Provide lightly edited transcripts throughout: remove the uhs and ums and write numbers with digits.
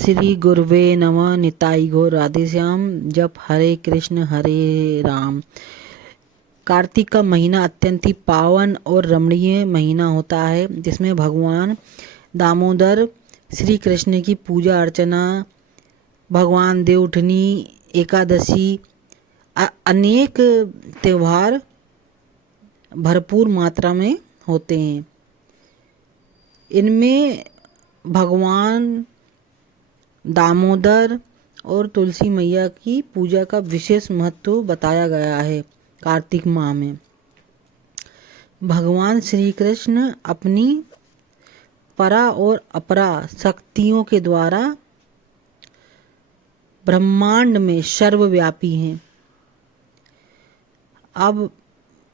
श्री गुरुवे नमः। निताई गौर राधे श्याम। जप हरे कृष्ण हरे राम। कार्तिक का महीना अत्यंत ही पावन और रमणीय महीना होता है, जिसमें भगवान दामोदर श्री कृष्ण की पूजा अर्चना, भगवान देवउठनी एकादशी, अनेक त्यौहार भरपूर मात्रा में होते हैं। इनमें भगवान दामोदर और तुलसी मैया की पूजा का विशेष महत्व बताया गया है। कार्तिक माह में भगवान श्री कृष्ण अपनी परा और अपरा शक्तियों के द्वारा ब्रह्मांड में सर्वव्यापी हैं। अब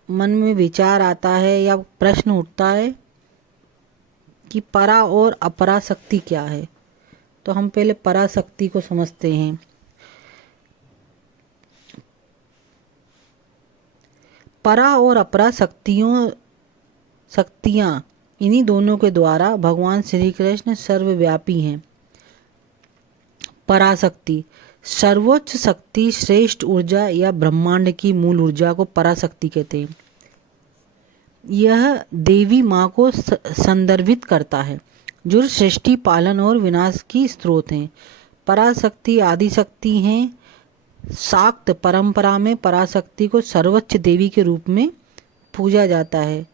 मन में विचार आता है या प्रश्न उठता है कि परा और अपरा शक्ति क्या है। तो हम पहले पराशक्ति को समझते हैं। परा और अपरा शक्तियाँ इन्हीं दोनों के द्वारा भगवान श्री कृष्ण सर्वव्यापी हैं। पराशक्ति सर्वोच्च शक्ति, श्रेष्ठ ऊर्जा या ब्रह्मांड की मूल ऊर्जा को पराशक्ति कहते हैं। यह देवी माँ को संदर्भित करता है, जो सृष्टि, पालन और विनाश की स्रोत हैं। पराशक्ति आदिशक्ति हैं। शाक्त परंपरा में पराशक्ति को सर्वोच्च देवी के रूप में पूजा जाता है।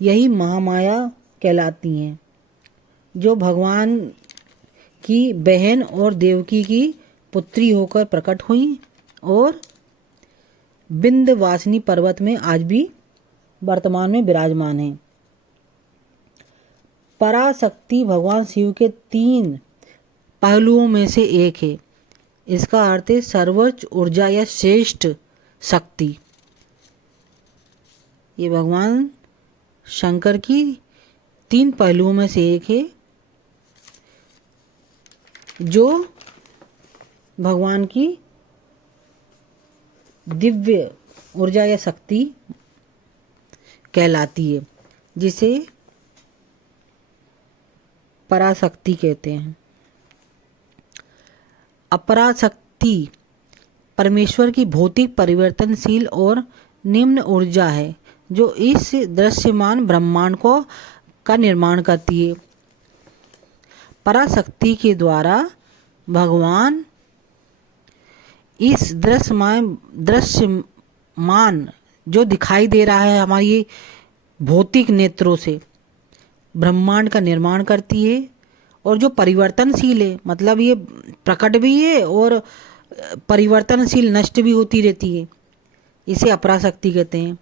यही महामाया कहलाती हैं, जो भगवान की बहन और देवकी की पुत्री होकर प्रकट हुई और विंध्यवासिनी पर्वत में आज भी वर्तमान में विराजमान है। पराशक्ति भगवान शिव के 3 पहलुओं में से एक है। इसका अर्थ है सर्वोच्च ऊर्जा या श्रेष्ठ शक्ति। ये भगवान शंकर की 3 पहलुओं में से एक है, जो भगवान की दिव्य ऊर्जा या शक्ति कहलाती है, जिसे पराशक्ति कहते हैं। अपराशक्ति परमेश्वर की भौतिक, परिवर्तनशील और निम्न ऊर्जा है, जो इस दृश्यमान ब्रह्मांड का निर्माण करती है। पराशक्ति के द्वारा भगवान इस दृश्यमान जो दिखाई दे रहा है हमारी भौतिक नेत्रों से, ब्रह्मांड का निर्माण करती है। और जो परिवर्तनशील है, मतलब ये प्रकट भी है और परिवर्तनशील, नष्ट भी होती रहती है, इसे अपराशक्ति कहते हैं।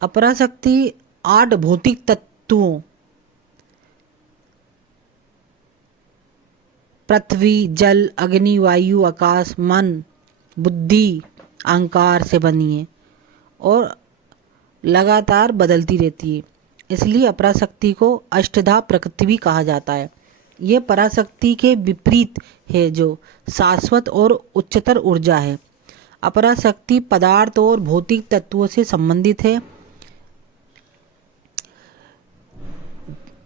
अपराशक्ति 8 भौतिक तत्वों पृथ्वी, जल, अग्नि, वायु, आकाश, मन, बुद्धि, अहंकार से बनी है और लगातार बदलती रहती है। इसलिए अपराशक्ति को अष्टधा प्रकृति भी कहा जाता है। यह पराशक्ति के विपरीत है, जो शाश्वत और उच्चतर ऊर्जा है। अपराशक्ति पदार्थ और भौतिक तत्वों से संबंधित है।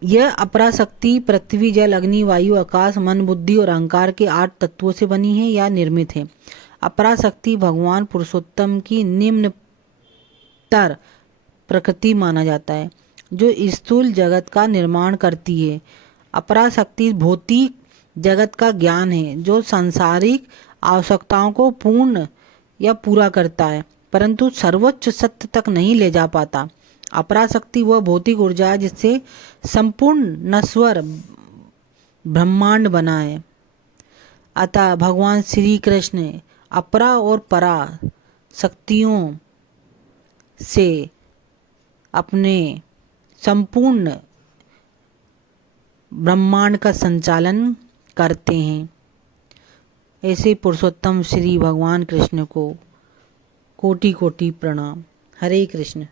यह अपराशक्ति पृथ्वी, जल, अग्नि, वायु, आकाश, मन, बुद्धि और अहंकार के 8 तत्वों से बनी है या निर्मित है। अपराशक्ति भगवान पुरुषोत्तम की निम्नतर प्रकृति माना जाता है, जो स्थूल जगत का निर्माण करती है। अपराशक्ति भौतिक जगत का ज्ञान है, जो सांसारिक आवश्यकताओं को पूर्ण या पूरा करता है, परंतु सर्वोच्च सत्य तक नहीं ले जा पाता। अपराशक्ति वह भौतिक ऊर्जा है जिससे संपूर्ण नश्वर ब्रह्मांड बना है। अतः भगवान श्री कृष्ण अपरा और परा शक्तियों से अपने संपूर्ण ब्रह्मांड का संचालन करते हैं। ऐसे पुरुषोत्तम श्री भगवान कृष्ण को कोटि कोटि प्रणाम। हरे कृष्ण।